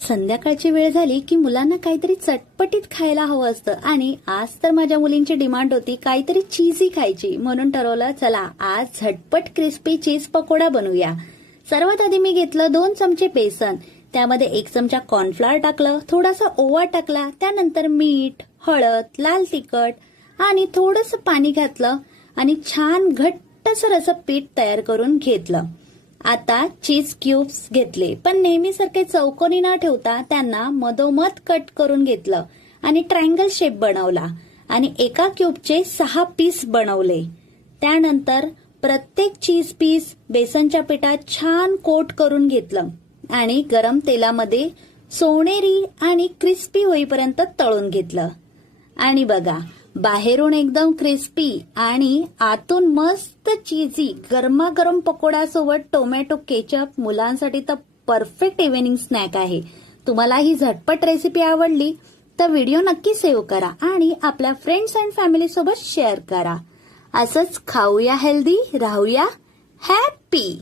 संध्याकाळची वेळ झाली की मुलांना काहीतरी चटपटीत खायला हवं असतं आणि आज तर माझ्या मुलींची डिमांड होती काहीतरी चीजी खायची, म्हणून ठरवलं चला आज झटपट क्रिस्पी चीज पकोडा बनवूया. सर्वात आधी मी घेतलं 2 चमचे बेसन, त्यामध्ये 1 चमचा कॉर्नफ्लॉवर टाकलं, थोडासा ओवा टाकला, त्यानंतर मीठ, हळद, लाल तिखट आणि थोडंसं पाणी घातलं आणि छान घट्टसर असं पीठ तयार करून घेतलं. आता चीज क्यूब्स घेतले, पण नेहमीसारखे चौकोनी न ठेवता त्यांना मधोमध कट करून घेतलं आणि ट्रायंगल शेप बनवला आणि एका क्यूबचे 6 पीस बनवले. त्यानंतर प्रत्येक चीज पीस बेसनच्या पिठात छान कोट करून घेतलं आणि गरम तेलामध्ये सोनेरी आणि क्रिस्पी होईपर्यंत तळून घेतलं. आणि बघा, बाहेरून एकदम क्रिस्पी आणि आतून मस्त चीजी गरमागरम पकोडा सोबत टोमॅटो केचप मुलांसाठी तर परफेक्ट इव्हिनिंग स्नॅक आहे. तुम्हाला ही झटपट रेसिपी आवडली तर व्हिडिओ नक्की सेव्ह करा आणि आपल्या फ्रेंड्स अँड फॅमिली सोबत शेअर करा. असंच खाऊया हेल्दी, राहूया हॅपी.